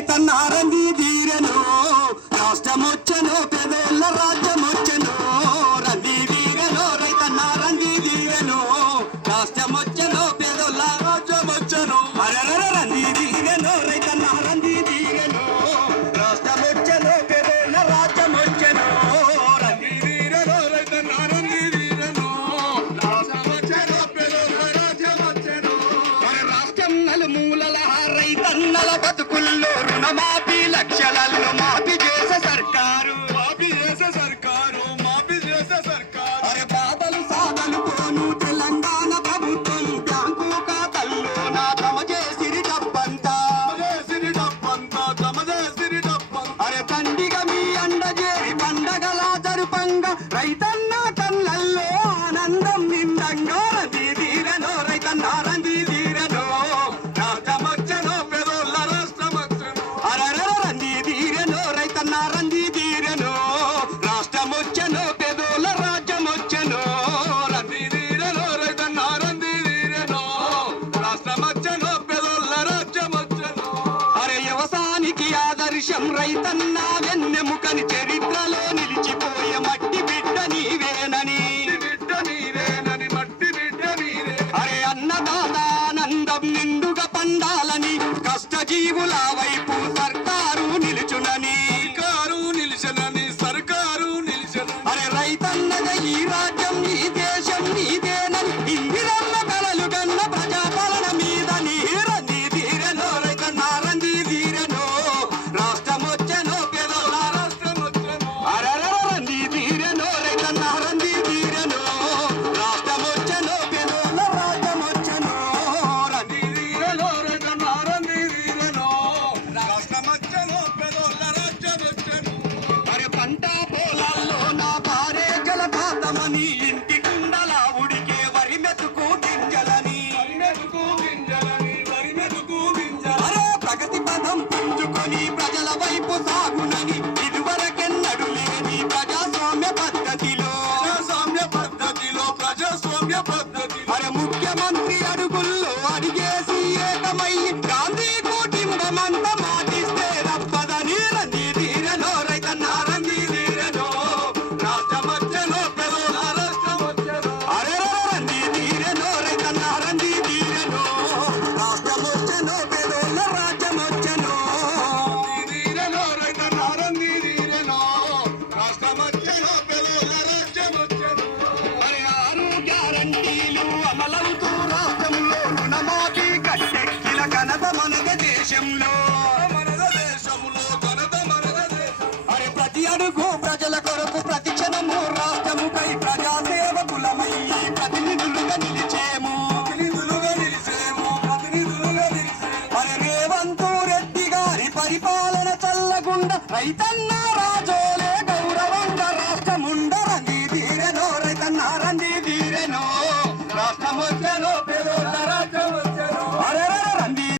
తన్నారంది ధీరను రాష్ట్రం వచ్చను పెదేళ్ళ రాజ్యం వచ్చను రంది వీరను. రైతన్నారంది ధీరను రాష్ట్రం వచ్చను పెదోళ్ళ రాజ్యం వచ్చను అరర రంది ధీరను రైతన్నారంది ధీరను రాష్ట్రం వచ్చను పెదేళ్ళ రాజ్యం వచ్చను రంది వీరను. రైతన్నారంది ధీరను రాష్ట్రం వచ్చను పెదోళ్ళ రాజ్యం వచ్చను రాష్ట్రం నలుమూలల రైతన్నల బతుకు కోట్లల్లో రుణమాఫీ లక్షలలో దేశం రైతన్నా వెన్నెముకని చరిత్రలో నిలిచిపోయే మట్టి బిడ్డ నీవేనని. బిడ్డ నీవేనని మట్టి బిడ్డ నీవే. అరే అన్నదాదా సాగునది ఇదివరకెన్నడు లేని ప్రజాస్వామ్య పద్ధతిలో. ప్రజాస్వామ్య పద్ధతిలో ప్రజాస్వామ్య పద్ధతి అడుగు ప్రజల కొరకు ప్రతిక్షణము రాష్ట్రముపై ప్రజా సేవకులమై ప్రతినిధులుగా నిలిచేము. ప్రతినిధులుగా నిలిచేము. ప్రతినిధులుగా నిలిచేము. మరి రేవంతు రెడ్డి గారి పరిపాలన చల్లగుండ రైతన్న రాజోలే